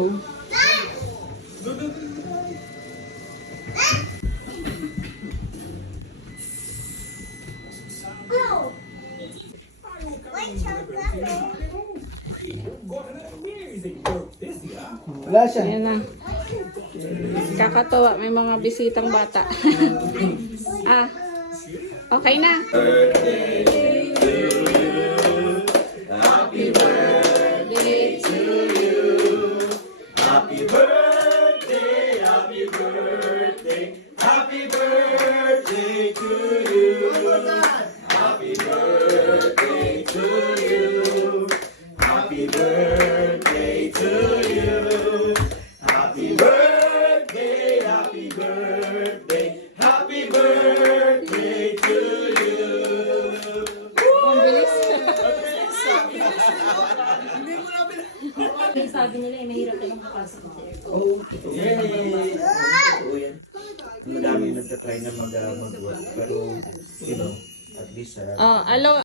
Oo. Wala siya. Ayan na. Kakatawa, may mga bisitang bata. Ah, okay na. Happy birthday to you. Happy birthday, happy birthday, happy birthday to you. Happy birthday to you. Happy birthday to you. Happy birthday, happy birthday, happy birthday to you. Ang bilis. Sabi nila eh, mahirap ka lang makasok sa airport. Oo, totoo yan. Totoo yan. Madami nagtatry na mag-work. Pero, at least, Oh, alo,